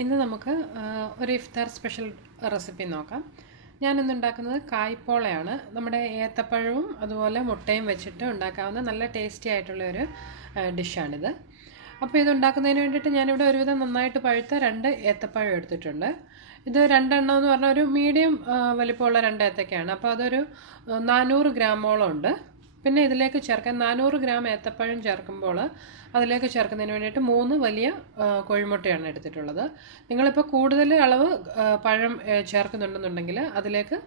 ഇന്ന് നമുക്ക് ഒരു ഇഫ്താർ സ്പെഷ്യൽ റെസിപ്പി നോക്കാം. ഞാനിന്ന് ഉണ്ടാക്കുന്നത് കായ്പോളയാണ്. നമ്മുടെ ഏത്തപ്പഴവും അതുപോലെ മുട്ടയും വെച്ചിട്ട് ഉണ്ടാക്കാവുന്ന നല്ല ടേസ്റ്റി ആയിട്ടുള്ളൊരു ഡിഷാണിത്. അപ്പോൾ ഇതുണ്ടാക്കുന്നതിന് വേണ്ടിയിട്ട് ഞാനിവിടെ ഒരുവിധം നന്നായിട്ട് പഴുത്ത 2 ഏത്തപ്പഴം എടുത്തിട്ടുണ്ട്. ഇത് 2 എണ്ണം എന്ന് പറഞ്ഞാൽ ഒരു മീഡിയം വലിപ്പമുള്ള 2 ഏത്തക്കയാണ്. അപ്പോൾ അതൊരു 400 ഗ്രാമോളം ഉണ്ട്. പിന്നെ ഇതിലേക്ക് ചേർക്കാൻ 400 ഗ്രാം ഏത്തപ്പഴം ചേർക്കുമ്പോൾ അതിലേക്ക് ചേർക്കുന്നതിന് വേണ്ടിയിട്ട് 3 വലിയ കോഴിമുട്ടയാണ് എടുത്തിട്ടുള്ളത്. നിങ്ങളിപ്പോൾ കൂടുതൽ അളവ് പഴം ചേർക്കുന്നുണ്ടെന്നുണ്ടെങ്കിൽ അതിലേക്ക്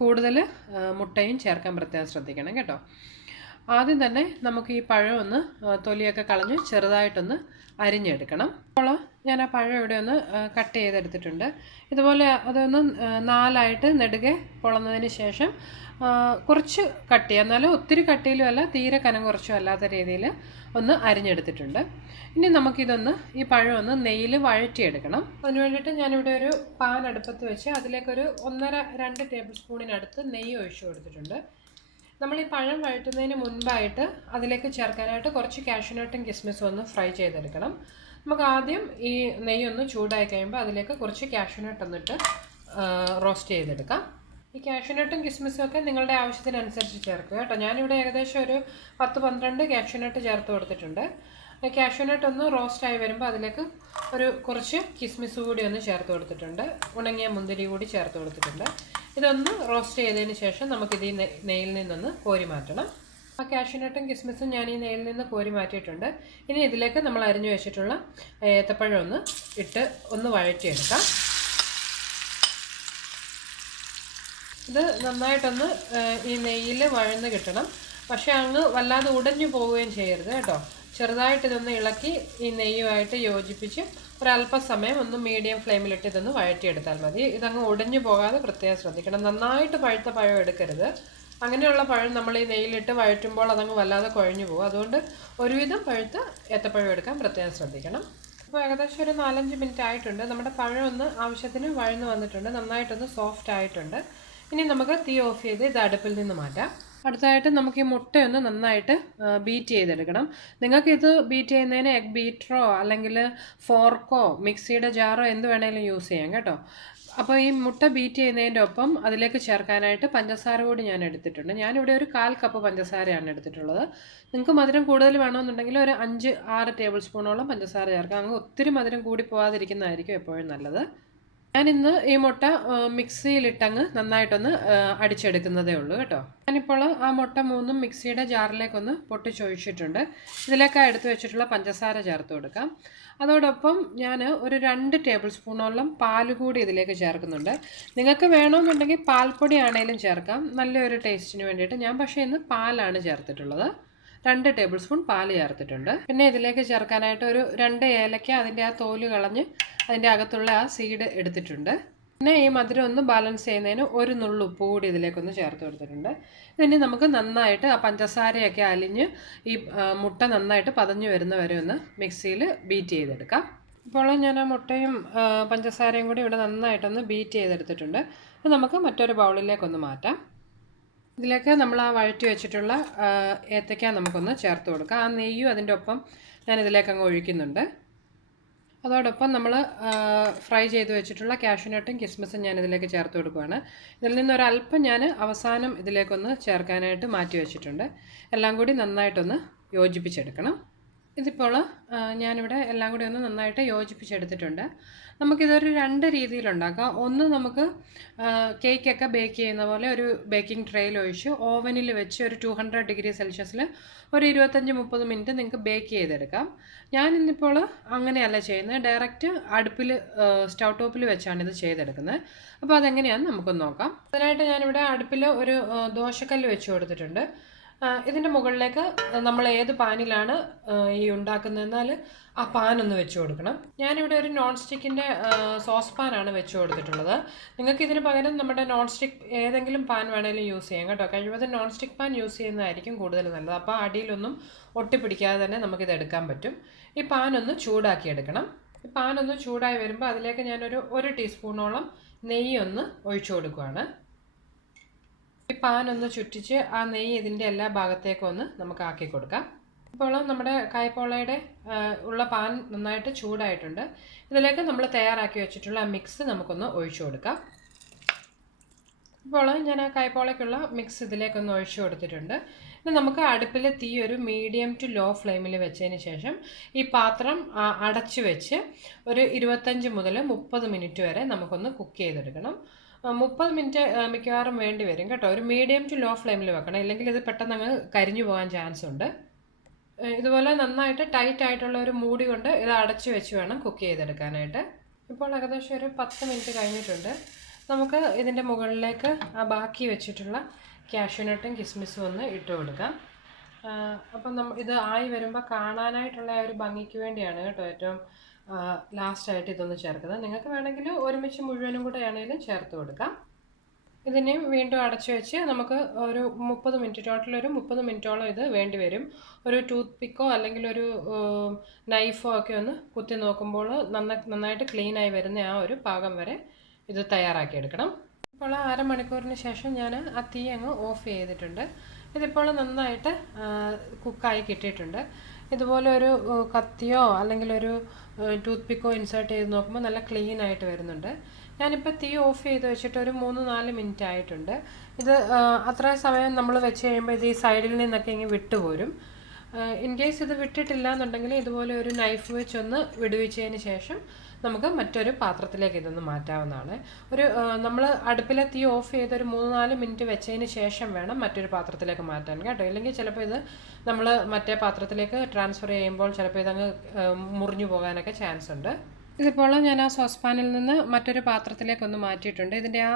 കൂടുതൽ മുട്ടയും ചേർക്കാൻ പ്രത്യേകം ശ്രദ്ധിക്കണം കേട്ടോ. ആദ്യം തന്നെ നമുക്ക് ഈ പഴം ഒന്ന് തൊലിയൊക്കെ കളഞ്ഞ് ചെറുതായിട്ടൊന്ന് അരിഞ്ഞെടുക്കണം. അപ്പോൾ ഞാൻ ആ പഴം ഇവിടെ ഒന്ന് കട്ട് ചെയ്തെടുത്തിട്ടുണ്ട്. ഇതുപോലെ അതൊന്ന് 4ആയിട്ട് നെടുകെ പൊളന്നതിന് ശേഷം കുറച്ച് കട്ടി, എന്നാലും ഒത്തിരി കട്ടിയിലും അല്ല തീരെ കനം കുറച്ചും അല്ലാത്ത രീതിയിൽ ഒന്ന് അരിഞ്ഞെടുത്തിട്ടുണ്ട്. ഇനി നമുക്കിതൊന്ന് ഈ പഴം ഒന്ന് നെയ്യിൽ വഴറ്റിയെടുക്കണം. അതിന് വേണ്ടിയിട്ട് ഞാനിവിടെ ഒരു പാൻ അടുപ്പത്ത് വെച്ച് അതിലേക്കൊരു 1.5-2 ടേബിൾ സ്പൂണിനടുത്ത് നെയ്യ് ഒഴിച്ചു കൊടുത്തിട്ടുണ്ട്. നമ്മൾ ഈ പഴം വഴറ്റുന്നതിന് മുൻപായിട്ട് അതിലേക്ക് ചേർക്കാനായിട്ട് കുറച്ച് കാഷ്യൂനട്ടും കിസ്മിസും ഒന്ന് ഫ്രൈ ചെയ്തെടുക്കണം. നമുക്ക് ആദ്യം ഈ നെയ്യൊന്ന് ചൂടായി കഴിയുമ്പോൾ അതിലേക്ക് കുറച്ച് കാഷ്യൂനട്ട് ഒന്നിട്ട് റോസ്റ്റ് ചെയ്തെടുക്കാം. ഈ കാഷ്യൂനട്ടും കിസ്മിസും ഒക്കെ നിങ്ങളുടെ ആവശ്യത്തിനനുസരിച്ച് ചേർക്കുക കേട്ടോ. ഞാനിവിടെ ഏകദേശം ഒരു 10-12 കാഷ്യൂനട്ട് ചേർത്ത് കൊടുത്തിട്ടുണ്ട്. കാഷ്യൂനട്ട് ഒന്ന് റോസ്റ്റായി വരുമ്പോൾ അതിലേക്ക് കുറച്ച് കിസ്മിസ് കൂടി ഒന്ന് ചേർത്ത് കൊടുത്തിട്ടുണ്ട്. ഉണങ്ങിയ മുന്തിരി കൂടി ചേർത്ത് കൊടുത്തിട്ടുണ്ട്. ഇതൊന്ന് റോസ്റ്റ് ചെയ്തതിന് ശേഷം നമുക്കിത് ഈ നെയ്യിൽ നിന്നൊന്ന് കോരി മാറ്റണം. ആ കാഷ്യൂനട്ടും കിസ്മിസും ഞാൻ ഈ നെയ്യിൽ നിന്ന് കോരി മാറ്റിയിട്ടുണ്ട്. ഇനി ഇതിലേക്ക് നമ്മൾ അരിഞ്ഞു വെച്ചിട്ടുള്ള ഏത്തപ്പഴം ഒന്ന് ഇട്ട് ഒന്ന് വഴറ്റിയെടുക്കാം. ഇത് നന്നായിട്ടൊന്ന് ഈ നെയ്യിൽ വഴന്ന് കിട്ടണം. പക്ഷേ അങ്ങ് വല്ലാതെ ഉടഞ്ഞു പോവുകയും ചെയ്യരുത് കേട്ടോ. ചെറുതായിട്ട് ഇതൊന്ന് ഇളക്കി ഈ നെയ്യുമായിട്ട് യോജിപ്പിച്ച് ഒരല്പസമയം ഒന്ന് മീഡിയം ഫ്ലെയിമിലിട്ട് ഇതൊന്ന് വഴറ്റിയെടുത്താൽ മതി. ഇതങ്ങ് ഒടിഞ്ഞു പോകാതെ പ്രത്യേകം ശ്രദ്ധിക്കണം. നന്നായിട്ട് പഴുത്ത പഴം എടുക്കരുത്. അങ്ങനെയുള്ള പഴം നമ്മൾ ഈ നെയ്യിലിട്ട് വഴറ്റുമ്പോൾ അതങ്ങ് വല്ലാതെ കുഴഞ്ഞു പോകും. അതുകൊണ്ട് ഒരുവിധം പഴുത്ത ഏത്തപ്പഴം എടുക്കാൻ പ്രത്യേകം ശ്രദ്ധിക്കണം. അപ്പോൾ ഏകദേശം ഒരു 4-5 മിനിറ്റ് ആയിട്ടുണ്ട്. നമ്മുടെ പഴം ഒന്ന് ആവശ്യത്തിന് വഴന്ന് വന്നിട്ടുണ്ട്. നന്നായിട്ടൊന്ന് സോഫ്റ്റ് ആയിട്ടുണ്ട്. ഇനി നമുക്ക് തീ ഓഫ് ചെയ്ത് ഇത് അടുപ്പിൽ നിന്ന് മാറ്റാം. അടുത്തതായിട്ട് നമുക്ക് ഈ മുട്ടയൊന്ന് നന്നായിട്ട് ബീറ്റ് ചെയ്തെടുക്കണം. നിങ്ങൾക്കിത് ബീറ്റ് ചെയ്യുന്നതിന് എഗ് ബീറ്ററോ അല്ലെങ്കിൽ ഫോർക്കോ മിക്സിയുടെ ജാറോ എന്ത് വേണമെങ്കിലും യൂസ് ചെയ്യാം കേട്ടോ. അപ്പോൾ ഈ മുട്ട ബീറ്റ് ചെയ്യുന്നതിൻ്റെ ഒപ്പം അതിലേക്ക് ചേർക്കാനായിട്ട് പഞ്ചസാര കൂടി ഞാൻ എടുത്തിട്ടുണ്ട്. ഞാനിവിടെ ഒരു 1/4 കപ്പ് പഞ്ചസാരയാണ് എടുത്തിട്ടുള്ളത്. നിങ്ങൾക്ക് മധുരം കൂടുതൽ വേണമെന്നുണ്ടെങ്കിൽ ഒരു 5-6 ടേബിൾ സ്പൂണോളം പഞ്ചസാര ചേർക്കാം. അങ്ങ് ഒത്തിരി മധുരം കൂടി പോകാതിരിക്കുന്നതായിരിക്കും എപ്പോഴും നല്ലത്. ഞാനിന്ന് ഈ മുട്ട മിക്സിയിലിട്ടങ്ങ് നന്നായിട്ടൊന്ന് അടിച്ചെടുക്കുന്നതേ ഉള്ളൂ കേട്ടോ. ഞാനിപ്പോൾ ആ മുട്ട 3 മിക്സിയുടെ ജാറിലേക്കൊന്ന് പൊട്ടിച്ചൊഴിച്ചിട്ടുണ്ട്. ഇതിലേക്ക് എടുത്ത് വെച്ചിട്ടുള്ള പഞ്ചസാര ചേർത്ത് കൊടുക്കാം. അതോടൊപ്പം ഞാൻ ഒരു 2 ടേബിൾ സ്പൂണോളം പാൽ കൂടി ഇതിലേക്ക് ചേർക്കുന്നുണ്ട്. നിങ്ങൾക്ക് വേണമെന്നുണ്ടെങ്കിൽ പാൽപ്പൊടി ആണെങ്കിലും ചേർക്കാം, നല്ലൊരു ടേസ്റ്റിന് വേണ്ടിയിട്ട്. ഞാൻ പക്ഷേ ഇന്ന് പാലാണ് ചേർത്തിട്ടുള്ളത്. 2 ടേബിൾ സ്പൂൺ പാൽ ചേർത്തിട്ടുണ്ട്. പിന്നെ ഇതിലേക്ക് ചേർക്കാനായിട്ട് ഒരു 2 ഏലക്ക അതിൻ്റെ ആ തോല് കളഞ്ഞ് അതിൻ്റെ അകത്തുള്ള ആ സീഡ് എടുത്തിട്ടുണ്ട്. പിന്നെ ഈ മധുരം ഒന്ന് ബാലൻസ് ചെയ്യുന്നതിന് ഒരു നുള്ളു ഉപ്പ് കൂടി ഇതിലേക്കൊന്ന് ചേർത്ത് കൊടുത്തിട്ടുണ്ട്. ഇനി നമുക്ക് നന്നായിട്ട് ആ പഞ്ചസാരയൊക്കെ അലിഞ്ഞ് ഈ മുട്ട നന്നായിട്ട് പതഞ്ഞു വരുന്ന വരെ ഒന്ന് മിക്സിയിൽ ബീറ്റ് ചെയ്തെടുക്കാം. ഇപ്പോൾ ഞാൻ ആ മുട്ടയും പഞ്ചസാരയും കൂടി ഇവിടെ നന്നായിട്ടൊന്ന് ബീറ്റ് ചെയ്തെടുത്തിട്ടുണ്ട്. അത് നമുക്ക് മറ്റൊരു ബൗളിലേക്കൊന്ന് മാറ്റാം. ഇതിലേക്ക് നമ്മൾ ആ വഴറ്റി വെച്ചിട്ടുള്ള ഏത്തയ്ക്ക നമുക്കൊന്ന് ചേർത്ത് കൊടുക്കാം. ആ നെയ്യും അതിൻ്റെ ഒപ്പം ഞാൻ ഇതിലേക്ക് അങ്ങ് ഒഴിക്കുന്നുണ്ട്. അതോടൊപ്പം നമ്മൾ ഫ്രൈ ചെയ്ത് വെച്ചിട്ടുള്ള കാഷ്യൂനട്ടും കിസ്മിസും ഞാൻ ഇതിലേക്ക് ചേർത്ത് കൊടുക്കുകയാണ്. ഇതിൽ നിന്നൊരല്പം ഞാൻ അവസാനം ഇതിലേക്കൊന്ന് ചേർക്കാനായിട്ട് മാറ്റി വെച്ചിട്ടുണ്ട്. എല്ലാം കൂടി നന്നായിട്ടൊന്ന് യോജിപ്പിച്ചെടുക്കണം. ഇതിപ്പോൾ ഞാനിവിടെ എല്ലാം കൂടി ഒന്ന് നന്നായിട്ട് യോജിപ്പിച്ചെടുത്തിട്ടുണ്ട്. നമുക്കിതൊരു 2 രീതിയിലുണ്ടാക്കാം. ഒന്ന് നമുക്ക് കേക്കൊക്കെ ബേക്ക് ചെയ്യുന്ന പോലെ ഒരു ബേക്കിംഗ് ട്രേയിൽ ഒഴിച്ച് ഓവനിൽ വെച്ച് ഒരു 200 ഡിഗ്രി സെൽഷ്യസിൽ ഒരു 25-30 മിനിറ്റ് നിങ്ങൾക്ക് ബേക്ക് ചെയ്തെടുക്കാം. ഞാനിന്നിപ്പോൾ അങ്ങനെയല്ല ചെയ്യുന്നത്. ഡയറക്റ്റ് അടുപ്പിൽ സ്റ്റൗ ടോപ്പിൽ വെച്ചാണ് ഇത് ചെയ്തെടുക്കുന്നത്. അപ്പോൾ അതെങ്ങനെയാണെന്ന് നമുക്കൊന്ന് നോക്കാം. അതിനായിട്ട് ഞാനിവിടെ അടുപ്പിൽ ഒരു ദോശക്കല്ല് വെച്ച് കൊടുത്തിട്ടുണ്ട്. ഇതിൻ്റെ മുകളിലേക്ക് നമ്മൾ ഏത് പാനിലാണ് ഈ ഉണ്ടാക്കുന്നതെന്നാൽ ആ പാനൊന്ന് വെച്ച് കൊടുക്കണം. ഞാനിവിടെ ഒരു നോൺ സ്റ്റിക്കിൻ്റെ സോസ് പാനാണ് വെച്ച് കൊടുത്തിട്ടുള്ളത്. നിങ്ങൾക്ക് ഇതിന് പകരം നമ്മുടെ നോൺ സ്റ്റിക്ക് ഏതെങ്കിലും പാൻ വേണമെങ്കിലും യൂസ് ചെയ്യാം കേട്ടോ. കഴിവതും നോൺ സ്റ്റിക്ക് പാൻ യൂസ് ചെയ്യുന്നതായിരിക്കും കൂടുതൽ നല്ലത്. അപ്പോൾ അടിയിലൊന്നും ഒട്ടിപ്പിടിക്കാതെ തന്നെ നമുക്കിത് എടുക്കാൻ പറ്റും. ഈ പാനൊന്ന് ചൂടാക്കി എടുക്കണം. ഈ പാനൊന്ന് ചൂടായി വരുമ്പോൾ അതിലേക്ക് ഞാനൊരു 1 ടീസ്പൂണോളം നെയ്യൊന്ന് ഒഴിച്ചു കൊടുക്കുകയാണ്. ഈ പാൻ ഒന്ന് ചുറ്റിച്ച് ആ നെയ്യ് ഇതിൻ്റെ എല്ലാ ഭാഗത്തേക്കും ഒന്ന് നമുക്ക് ആക്കി കൊടുക്കാം. ഇപ്പോൾ നമ്മുടെ കായ്പോളയുടെ ഉള്ള പാൻ നന്നായിട്ട് ചൂടായിട്ടുണ്ട്. ഇതിലേക്ക് നമ്മൾ തയ്യാറാക്കി വെച്ചിട്ടുള്ള ആ മിക്സ് നമുക്കൊന്ന് ഒഴിച്ചു കൊടുക്കാം. ഇപ്പോൾ ഞാൻ ആ കായ്പോളയ്ക്കുള്ള മിക്സ് ഇതിലേക്കൊന്ന് ഒഴിച്ചു കൊടുത്തിട്ടുണ്ട്. ഇനി നമുക്ക് അടുപ്പിൽ തീ ഒരു മീഡിയം ടു ലോ ഫ്ലെയിമിൽ വെച്ചതിന് ശേഷം ഈ പാത്രം അടച്ചു വെച്ച് ഒരു 25 മുതൽ 30 മിനിറ്റ് വരെ നമുക്കൊന്ന് കുക്ക് ചെയ്തെടുക്കണം. 30 മിനിറ്റ് മിക്കവാറും വേണ്ടി വരും കേട്ടോ. ഒരു മീഡിയം ടു ലോ ഫ്ലെയിമിൽ വെക്കണം, ഇല്ലെങ്കിൽ ഇത് പെട്ടെന്ന് അങ്ങ് കരിഞ്ഞു പോകാൻ ചാൻസ് ഉണ്ട്. ഇതുപോലെ നന്നായിട്ട് ടൈറ്റ് ആയിട്ടുള്ള ഒരു മൂടി കൊണ്ട് ഇത് അടച്ചു വെച്ച് വേണം കുക്ക് ചെയ്തെടുക്കാനായിട്ട്. ഇപ്പോൾ ഏകദേശം ഒരു 10 മിനിറ്റ് കഴിഞ്ഞിട്ടുണ്ട്. നമുക്ക് ഇതിൻ്റെ മുകളിലേക്ക് ആ ബാക്കി വെച്ചിട്ടുള്ള കാഷ്യൂനട്ടും കിസ്മിസും ഒന്ന് ഇട്ട് കൊടുക്കാം. അപ്പം ഇത് ആയി വരുമ്പോൾ കാണാനായിട്ടുള്ള ഒരു ഭംഗിക്ക് വേണ്ടിയാണ് കേട്ടോ ഏറ്റവും ലാസ്റ്റായിട്ട് ഇതൊന്ന് ചേർക്കുന്നത്. നിങ്ങൾക്ക് വേണമെങ്കിൽ ഒരുമിച്ച് മുഴുവനും കൂടെ ആണെങ്കിലും ചേർത്ത് കൊടുക്കാം. ഇതിനെയും വീണ്ടും അടച്ചു വെച്ച് നമുക്ക് ഒരു 30 മിനിറ്റ്, ടോട്ടൽ ഒരു 30 മിനിറ്റോളം ഇത് വേണ്ടി വരും. ഒരു ടൂത്ത് പിക്കോ അല്ലെങ്കിൽ ഒരു നൈഫോ ഒക്കെ ഒന്ന് കുത്തി നോക്കുമ്പോൾ നന്നായിട്ട് ക്ലീനായി വരുന്ന ആ ഒരു പാകം വരെ ഇത് തയ്യാറാക്കിയെടുക്കണം. ഇപ്പോൾ അരമണിക്കൂറിന് ശേഷം ഞാൻ ആ തീ അങ്ങ് ഓഫ് ചെയ്തിട്ടുണ്ട്. ഇതിപ്പോൾ നന്നായിട്ട് കുക്കായി കിട്ടിയിട്ടുണ്ട്. ഇതുപോലെ ഒരു കത്തിയോ അല്ലെങ്കിൽ ഒരു ടൂത്ത് പിക്കോ ഇൻസേർട്ട് ചെയ്ത് നോക്കുമ്പോൾ നല്ല ക്ലീൻ ആയിട്ട് വരുന്നുണ്ട്. ഞാനിപ്പോൾ തീ ഓഫ് ചെയ്ത് വെച്ചിട്ട് ഒരു 3-4 മിനിറ്റ് ആയിട്ടുണ്ട്. ഇത് അത്ര സമയം നമ്മൾ വെച്ച് കഴിയുമ്പോൾ ഇത് ഈ സൈഡിൽ നിന്നൊക്കെ ഇങ്ങനെ വിട്ടുപോരും. ഇൻ കേസ് ഇത് വിട്ടിട്ടില്ല എന്നുണ്ടെങ്കിൽ ഇതുപോലെ ഒരു നൈഫ് വെച്ചൊന്ന് വിടുവിച്ചതിന് ശേഷം നമുക്ക് മറ്റൊരു പാത്രത്തിലേക്ക് ഇതൊന്ന് മാറ്റാവുന്നതാണ്. നമ്മൾ അടുപ്പിലെ തീ ഓഫ് ചെയ്ത് ഒരു 3-4 മിനിറ്റ് വെച്ചതിന് ശേഷം വേണം മറ്റൊരു പാത്രത്തിലേക്ക് മാറ്റാൻ കേട്ടോ. ഇല്ലെങ്കിൽ ചിലപ്പോൾ ഇത് നമ്മൾ മറ്റേ പാത്രത്തിലേക്ക് ട്രാൻസ്ഫർ ചെയ്യുമ്പോൾ ചിലപ്പോൾ ഇതങ്ങ് മുറിഞ്ഞു പോകാനൊക്കെ ചാൻസ് ഉണ്ട്. ഇതിപ്പോൾ ഞാൻ ആ സോസ് പാനിൽ നിന്ന് മറ്റൊരു പാത്രത്തിലേക്കൊന്ന് മാറ്റിയിട്ടുണ്ട്. ഇതിൻ്റെ ആ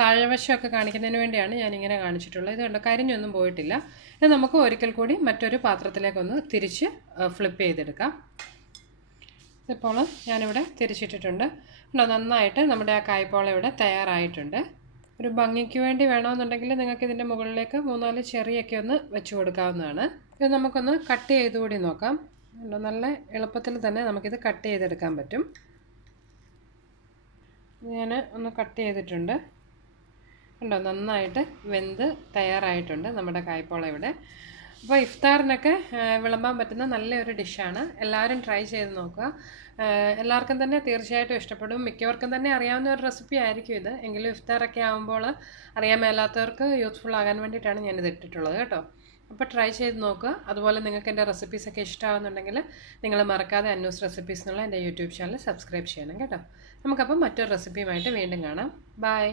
താഴ്വശമൊക്കെ കാണിക്കുന്നതിന് വേണ്ടിയാണ് ഞാനിങ്ങനെ കാണിച്ചിട്ടുള്ളത്. ഇത് കണ്ടോ, കരിഞ്ഞൊന്നും പോയിട്ടില്ല. ഇത് നമുക്ക് ഒരിക്കൽ കൂടി മറ്റൊരു പാത്രത്തിലേക്കൊന്ന് തിരിച്ച് ഫ്ലിപ്പ് ചെയ്തെടുക്കാം. ഇപ്പോൾ ഞാനിവിടെ തിരിച്ചിട്ടിട്ടുണ്ട്. നന്നായിട്ട് നമ്മുടെ ആ കായ്പോള ഇവിടെ തയ്യാറായിട്ടുണ്ട്. ഒരു ഭംഗിക്ക് വേണ്ടി വേണമെന്നുണ്ടെങ്കിൽ നിങ്ങൾക്ക് ഇതിൻ്റെ മുകളിലേക്ക് 3-4 ചെറിയൊക്കെ ഒന്ന് വെച്ച് കൊടുക്കാവുന്നതാണ്. ഇത് നമുക്കൊന്ന് കട്ട് ചെയ്തുകൂടി നോക്കാം. നല്ല എളുപ്പത്തിൽ തന്നെ നമുക്കിത് കട്ട് ചെയ്തെടുക്കാൻ പറ്റും. ഞാൻ ഒന്ന് കട്ട് ചെയ്തിട്ടുണ്ട്. കണ്ടോ, നന്നായിട്ട് വെന്ത് തയ്യാറായിട്ടുണ്ട് നമ്മുടെ കായ്പോള ഇവിടെ. അപ്പോൾ ഇഫ്താറിനൊക്കെ വിളമ്പാൻ പറ്റുന്ന നല്ലൊരു ഡിഷാണ്. എല്ലാവരും ട്രൈ ചെയ്ത് നോക്കുക. എല്ലാവർക്കും തന്നെ തീർച്ചയായിട്ടും ഇഷ്ടപ്പെടും. മിക്കവർക്കും തന്നെ അറിയാവുന്ന ഒരു റെസിപ്പി ആയിരിക്കും ഇത്. എങ്കിലും ഇഫ്താറൊക്കെ ആകുമ്പോൾ അറിയാൻ മേലാത്തവർക്ക് യൂസ്ഫുൾ ആകാൻ വേണ്ടിയിട്ടാണ് ഞാനിത് ഇട്ടിട്ടുള്ളത് കേട്ടോ. അപ്പോൾ ട്രൈ ചെയ്ത് നോക്കുക. അതുപോലെ നിങ്ങൾക്ക് എൻ്റെ റെസിപ്പീസൊക്കെ ഇഷ്ടമാകുന്നുണ്ടെങ്കിൽ നിങ്ങൾ മറക്കാതെ അന്നൂസ് റെസിപ്പീസ് എന്നുള്ള എൻ്റെ യൂട്യൂബ് ചാനൽ സബ്സ്ക്രൈബ് ചെയ്യണം കേട്ടോ. നമുക്കപ്പോൾ മറ്റൊരു റെസിപ്പിയുമായിട്ട് വീണ്ടും കാണാം. ബൈ.